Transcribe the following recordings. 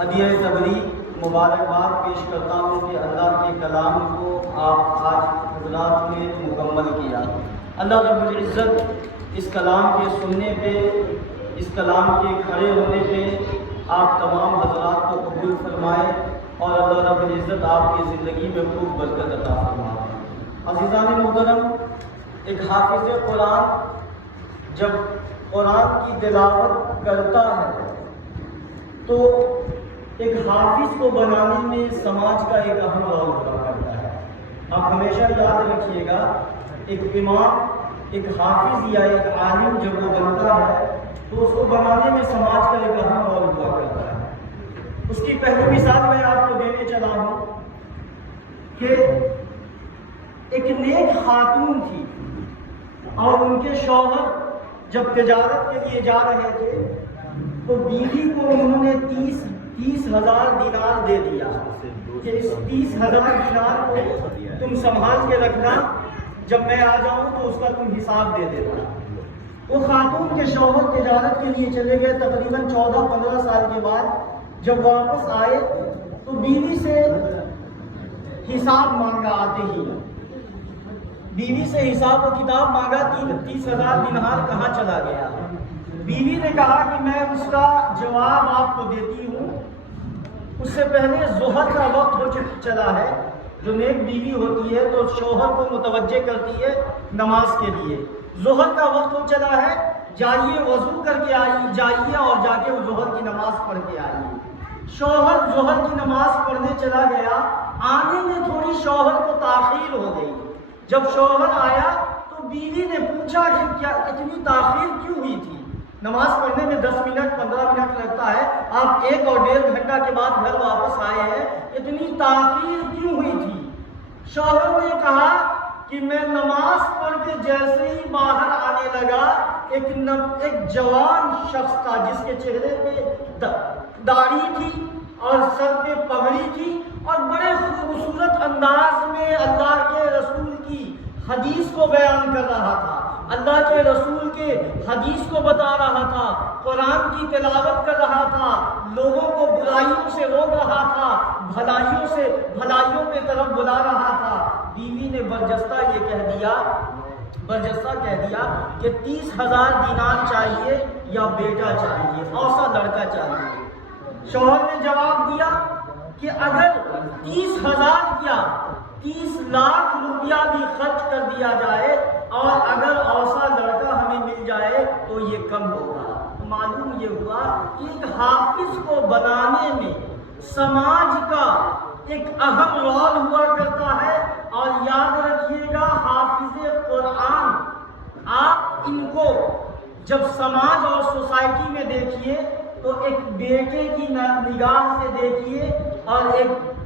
ہدیہ تبریک مبارکباد پیش کرتا ہوں کہ اللہ کے کلام کو آپ آج حضرات نے مکمل کیا۔ اللہ رب العزت اس کلام کے سننے پہ، اس کلام کے کھڑے ہونے پہ آپ تمام حضرات کو قبول فرمائے اور اللہ رب العزت آپ کی زندگی میں خوب برکت عطا فرمائے۔ عزیزان محترم، ایک حافظ قرآن جب قرآن کی تلاوت کرتا ہے تو ایک حافظ کو بنانے میں سماج کا ایک اہم رول ادا کرتا ہے۔ آپ ہمیشہ یاد رکھیے گا، ایک امام، ایک حافظ یا ایک عالم جب وہ بنتا ہے تو اس کو بنانے میں سماج کا ایک اہم رول ادا کرتا ہے۔ اس کی پہلی مثال میں آپ کو دینے چلا ہوں کہ ایک نیک خاتون تھی اور ان کے شوہر جب تجارت کے لیے جا رہے تھے تو بیوی کو انہوں نے 30,000 دینار دے دیا کہ اس 30,000 دینار کو تم سنبھال کے رکھنا، جب میں آ جاؤں تو اس کا تم حساب دے دینا۔ وہ خاتون کے شوہر تجارت کے لیے چلے گئے۔ تقریباً 14-15 سال کے بعد جب واپس آئے تو بیوی سے حساب مانگا، آتے ہی بیوی سے حساب و کتاب مانگا، 30,000 دینار کہاں چلا گیا؟ بیوی نے کہا کہ میں اس کا جواب آپ کو دیتی ہوں، اس سے پہلے ظہر کا وقت ہو چلا ہے۔ جو نیک بیوی ہوتی ہے تو شوہر کو متوجہ کرتی ہے نماز کے لیے۔ ظہر کا وقت ہو چلا ہے، جائیے وضو کر کے آئیے، جائیے اور جا کے ظہر کی نماز پڑھ کے آئیے۔ شوہر ظہر کی نماز پڑھنے چلا گیا، آنے میں تھوڑی شوہر کو تاخیر ہو گئی۔ جب شوہر آیا تو بیوی نے پوچھا کہ کیا اتنی تاخیر کیوں ہوئی تھی؟ نماز پڑھنے میں 10 منٹ 15 منٹ لگتا ہے، آپ 1 اور 1.5 گھنٹہ کے بعد گھر واپس آئے ہیں، اتنی تاخیر کیوں ہوئی تھی؟ شوہر نے کہا کہ میں نماز پڑھ کے جیسے ہی باہر آنے لگا، ایک جوان شخص تھا جس کے چہرے پہ داڑھی تھی اور سر پہ پگڑی تھی اور بڑے خوبصورت انداز میں اللہ کے رسول کی حدیث کو بیان کر رہا تھا، اللہ کے رسول کے حدیث کو بتا رہا تھا، قرآن کی تلاوت کر رہا تھا، لوگوں کو برائیوں سے روک رہا تھا، بھلائیوں کی طرف بلا رہا تھا۔ بیوی نے برجستہ کہہ دیا کہ 30,000 دینار چاہیے یا بیٹا چاہیے، ایسا لڑکا چاہیے۔ شوہر نے جواب دیا کہ اگر 30,000 کیا 30 لاکھ روپیہ بھی خرچ کر دیا جائے اور اگر ایسا لڑکا ہمیں مل جائے تو یہ کم ہوگا۔ معلوم یہ ہوا کہ ایک حافظ کو بنانے میں سماج کا ایک اہم رول ہوا کرتا ہے۔ اور یاد رکھیے گا، حافظ قرآن، آپ ان کو جب سماج اور سوسائٹی میں دیکھیے تو ایک بیٹے کی نگاہ سے دیکھیے اور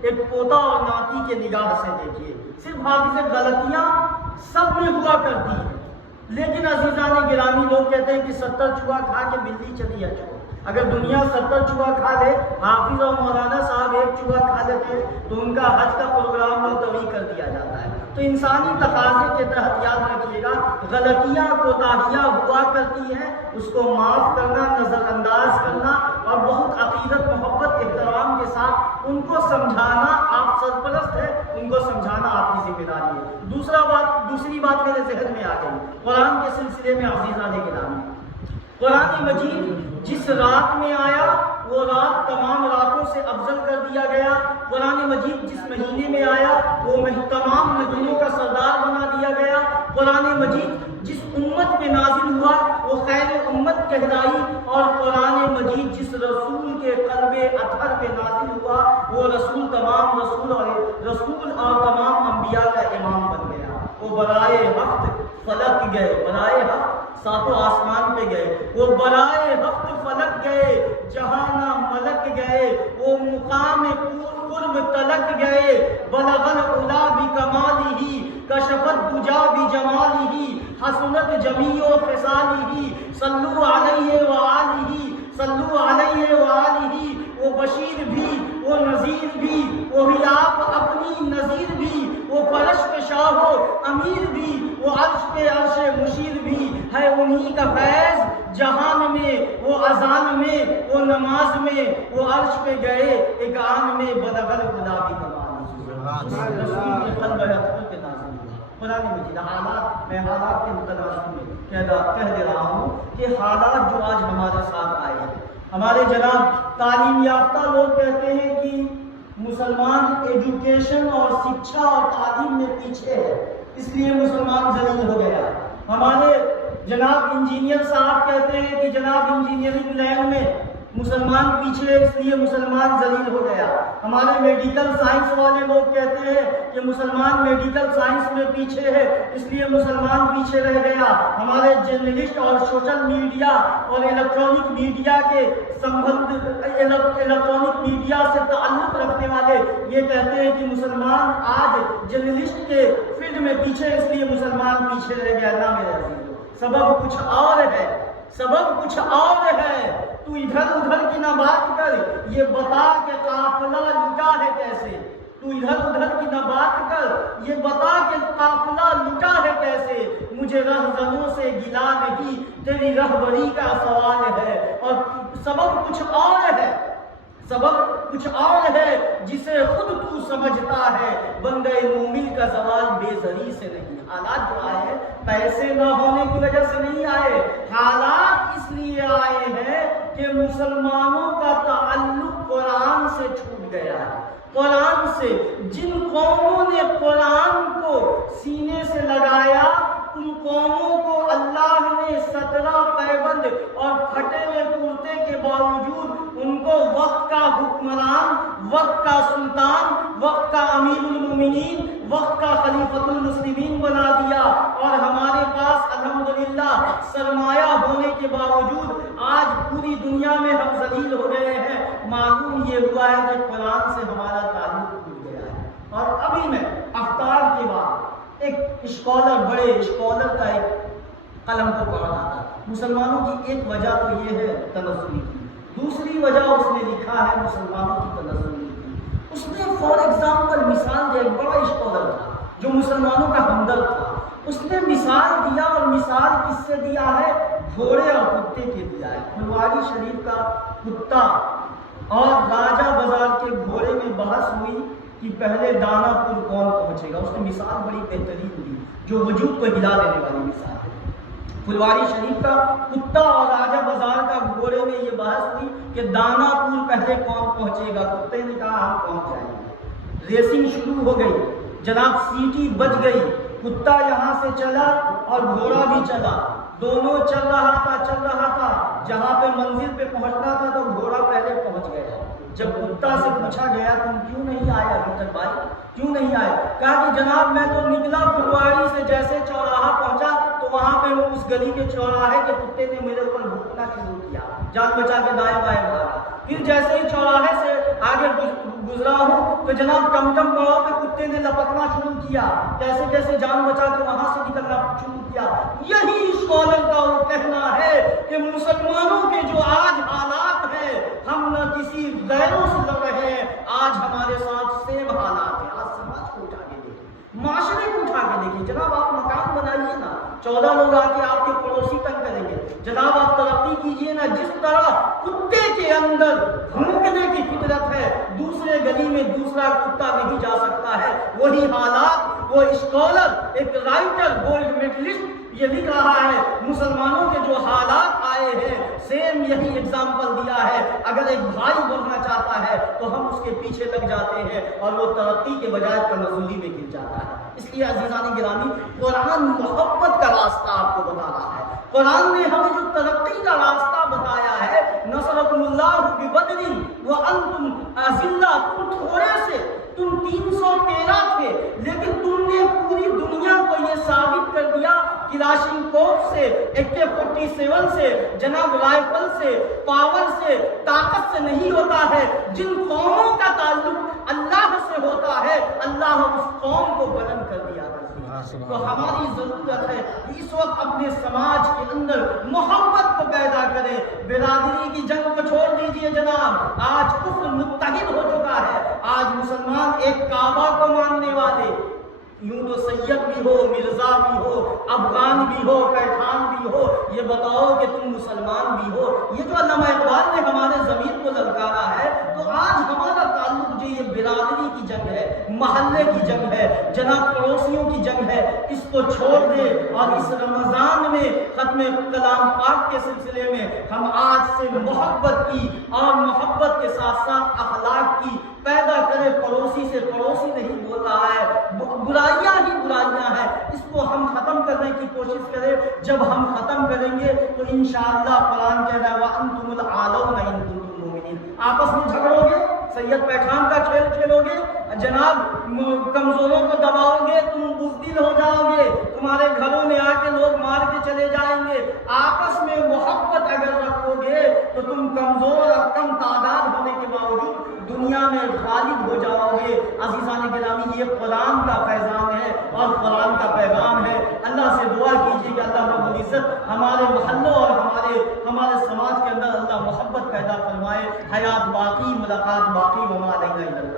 ایک پوتا اور ناتی کے نگاہ سے دیکھیے۔ صرف حافظ غلطیاں سب میں ہوا کرتی ہیں، لیکن عزیزان گرامی، لوگ کہتے ہیں کہ 70 چوہا کھا کے بلی چلی اچھو۔ اگر دنیا 70 چوہا کھا لے، حافظ اور مولانا صاحب 1 چوہا کھا لیتے تو ان کا حج کا پروگرام ملتوی کر دیا جاتا ہے۔ تو انسانی تقاضے کے تحت یاد رکھیے گا، غلطیاں کوتاہیاں ہوا کرتی ہیں، اس کو معاف کرنا، نظر انداز کرنا اور بہت عقیدت، محبت، احترام کے ساتھ ان کو سمجھانا، آپ سرپرست ہیں، ان کو سمجھانا آپ کی ذمہ داری ہے۔ دوسری بات میرے ذہن میں آ گئی قرآن کے سلسلے میں۔ عزیزان گرامی، قرآن مجید جس رات میں آیا وہ رات تمام راتوں سے افضل کر دیا گیا۔ قرآن مجید جس مہینے میں آیا وہ تمام مہینوں کا سردار بنا دیا گیا۔ قرآن مجید جس امت پہ نازل ہوا وہ خیر امت کہلائی، اور قرآن مجید جس رسول کے قلب اطہر پہ نازل ہوا وہ تمام رسول اور تمام انبیاء کا امام بن گیا۔ وہ برائے وقت فلک گئے، برائے وقت 7 آسمان پہ گئے، وہ برائے وقت فلک گئے، جہانا ملک گئے، وہ مقام قرب تلک گئے، بلغ العلا بکمالہ، کشف الدجا بجمالہ، حسنت جمیع خصالہ، صلو علیہ وآلہ، صلو علیہ وآلہ۔ وہ بشیر بھی، وہ نذیر بھی، وہ آپ اپنی نذیر بھی، وہ فرش پہ شاہ و امیر بھی، وہ عرش پہ عرش مشیر بھی ہے، انہی کا فیض جہان میں، وہ اذان میں، وہ نماز میں، وہ عرش پہ گئے ایک آن میں بدغل گلابی کمان رسول کے قلب اطہر پہ نازل ہوا۔ قرآن مجید میں حالات کے متناسب میں کہہ دے رہا ہوں کہ حالات جو آج ہمارے ساتھ آئے ہیں، ہمارے جناب تعلیم یافتہ لوگ کہتے ہیں کہ مسلمان ایجوکیشن اور شکشا اور تعلیم میں پیچھے ہے، اس لیے مسلمان ذلیل ہو گیا۔ ہمارے جناب انجینئر صاحب کہتے ہیں کہ جناب انجینئرنگ لائن میں مسلمان پیچھے ہے، اس لیے مسلمان ذلیل ہو گیا۔ ہمارے میڈیکل سائنس والے لوگ کہتے ہیں کہ مسلمان میڈیکل سائنس میں پیچھے ہے، اس لیے مسلمان پیچھے رہ گیا۔ ہمارے جرنلسٹ اور سوشل میڈیا اور الیکٹرانک میڈیا کے الیکٹرانک میڈیا سے تعلق رکھنے والے یہ کہتے ہیں کہ مسلمان آج جرنلسٹ کے فیلڈ میں پیچھے، اس لیے مسلمان پیچھے رہ گیا۔ نہ میرے عزیزو، سبب کچھ اور ہے، سبب کچھ اور ہے۔ تو ادھر ادھر کی نہ بات کر، یہ بتا کہ قافلہ لٹا ہے کیسے۔ تو ادھر ادھر کی نہ بات کر، یہ بتا کہ قافلہ لٹا ہے کیسے۔ مجھے رہزنوں سے گلا نہیں، تیری رہبری کا سوال ہے۔ اور سبب کچھ اور ہے، سبب کچھ اور ہے جسے خود تو سمجھتا ہے۔ بندے مومن کا زوال بے زری سے نہیں۔ حالات جو آئے پیسے نہ ہونے کی وجہ سے نہیں آئے، حالات اس لیے آئے ہیں کہ مسلمانوں کا تعلق قرآن سے چھوٹ گیا ہے۔ قرآن سے جن قوموں نے قرآن کو سینے سے لگایا، ان قوموں کو اللہ نے 17 پیبند اور پھٹے ہوئے کرتے کے باوجود ان کو وقت کا حکمران، وقت کا سلطان، وقت کا امیر المومنین، وقت کا خلیفۃ المسلمین بنا دیا۔ اور ہمارے پاس الحمدللہ سرمایہ ہونے کے باوجود آج پوری دنیا میں ہم ذلیل ہو گئے ہیں۔ معلوم یہ ہوا ہے کہ قرآن سے ہمارا تعلق ٹوٹ گیا ہے۔ اور ابھی میں افطار کے بعد ایک اسکالر، بڑے اسکالر کا ایک قلم کو پڑھ رہا تھا۔ مسلمانوں کی ایک وجہ تو یہ ہے تنزلی کی، دوسری وجہ اس نے لکھا ہے مسلمانوں کی تنزلی کی۔ اس نے فار ایگزامپل مثال دیا، ایک بڑا اسکالر تھا جو مسلمانوں کا ہمدرد تھا، اس نے مثال دیا، اور مثال کس سے دیا ہے؟ گھوڑے اور کتے کے دیا ہے۔ پھلواری شریف کا کتا اور راجہ بازار کے گھوڑے میں بحث ہوئی کہ پہلے دانا پور کون پہنچے گا۔ اس نے مثال بڑی بہترین دی جو وجود کو ہلا دینے والی مثال ہے۔ پھلواری شریف کا کتا اور راجہ بازار کا گھوڑے میں یہ بحث ہوئی کہ دانا پور پہلے کون پہنچے گا۔ کتے نے کہا ہم پہنچ جائیں گے۔ ریسنگ شروع ہو گئی، جناب سیٹی بج گئی، کتا یہاں سے چلا اور گھوڑا بھی چلا، دونوں چل رہا تھا۔ جہاں پہ منزل پہ پہنچنا تھا تو گھوڑا پہلے پہنچ گیا۔ جب کتا سے پوچھا گیا تم کیوں نہیں آئے ابھی تک بھائی، کیوں نہیں آئے؟ کہا کہ جناب میں تو نکلا پھلواری سے، جیسے چوراہا پہنچا تو وہاں پہ اس گلی کے چوراہے کے کتے نے میرے اوپر بھونکنا شروع کیا، جان بچا کے دائیں بائیں مارا۔ پھر جیسے ہی چوراہے سے آگے گزرا ہوں تو جناب ٹمٹم پڑاؤ پہ کتے نے لپکنا شروع کیا، کیسے کیسے جان بچا کے وہاں سے نکلنا شروع کیا۔ یہی اسکالر کا وہ کہنا ہے کہ مسلمانوں کے جو آج حالات ہیں، ہم نہ کسی غیروں سے لڑ رہے ہیں، آج ہمارے ساتھ سیم حالات ہیں۔ آج سماج کو اٹھا کے دیکھیں، معاشرے کو اٹھا کے دیکھیں۔ جناب آپ مکان بنائیے نا، 14 لوگ آ کے آپ کے پڑوسی تنگ کریں گے۔ جناب آپ ترقی کیجئے نا، جس طرح کتے کے اندر بھونکنے کی فطرت ہے، دوسرے گلی میں دوسرا کتا نہیں جا سکتا ہے، وہی حالات۔ وہ اسکالر، ایک رائٹر، گولڈ میڈلسٹ یہ لکھ رہا ہے مسلمانوں کے جو حالات آئے ہیں، سیم یہی ایگزامپل دیا ہے۔ اگر ایک بھائی بڑھنا چاہتا ہے تو ہم اس کے پیچھے لگ جاتے ہیں اور وہ ترقی کے بجائے تنزلی میں گر جاتا ہے۔ اس لیے عزیزان گرامی، قرآن محبت کا راستہ آپ کو بتا رہا ہے۔ قرآن نے ہمیں جو ترقی کا راستہ بتایا ہے، نصرکم اللہ ببدر وانتم اذلہ، تم تھوڑے سے، تم 313 تھے، لیکن تم نے پوری دنیا کو یہ ثابت کر دیا کلاشنکوف سے، AK-47 سے، جناب رائفل سے، پاور سے، طاقت سے نہیں ہوتا ہے۔ جن قوموں کا تعلق اللہ سے ہوتا ہے، اللہ اس قوم کو بلند کر دیا کرتی ہے۔ تو ہماری ضرورت ہے کہ اس وقت اپنے سماج کے اندر محبت کو پیدا کریں۔ برادری کی جنگ کو چھوڑ دیجئے جناب، آج کفر متحد ہو چکا ہے۔ آج مسلمان ایک کعبہ کو ماننے والے، یوں تو سید بھی ہو، مرزا بھی ہو، افغان بھی ہو، پٹھان بھی ہو، یہ بتاؤ کہ تم مسلمان بھی ہو۔ یہ جو علامہ اقبال نے ہمارے ضمیر کو للکارا ہے، تو آج ہمارا تعلق جو یہ برادری کی جنگ ہے، محلے کی جنگ ہے، جناب پڑوسیوں کی جنگ ہے، اس کو چھوڑ دے اور اس رمضان میں ختم کلام پاک کے سلسلے میں ہم آج سے محبت کی اور محبت کے ساتھ ساتھ اخلاق کی پیدا کرے۔ پڑوسی سے پڑوسی نہیں بول رہا ہے، برائیاں ہی برائیاں ہیں، اس کو ہم ختم کرنے کی کوشش کریں۔ جب ہم ختم کریں گے تو انشاءاللہ قرآن کہہ رہا ہے وَأَنْتُمُ الْأَعْلَوْنَ إِن كُنتُم مُؤْمِنِينَ۔ آپس میں جھگڑو گے، سید پیٹھان کا کھیل کھیلو گے، جناب کمزوروں کو دباؤ گے، تم بزدل ہو جاؤ گے، تمہارے گھروں میں آ کے لوگ مار کے چلے جائیں گے۔ آپس میں محبت اگر رکھو گے تو تم کمزور اور کم تعداد ہونے کے باوجود دنیا میں غالب ہو جاؤ گے۔ عزیزان گرامی، یہ قرآن کا پیغام ہے اور قرآن کا پیغام ہے۔ اللہ سے دعا کیجیے کہ اللہ رب العزت ہمارے محلوں اور ہمارے سماج کے اندر اللہ محبت پیدا فرمائے۔ حیات باقی، ملاقات باقی، وما علینا الا البلاغ۔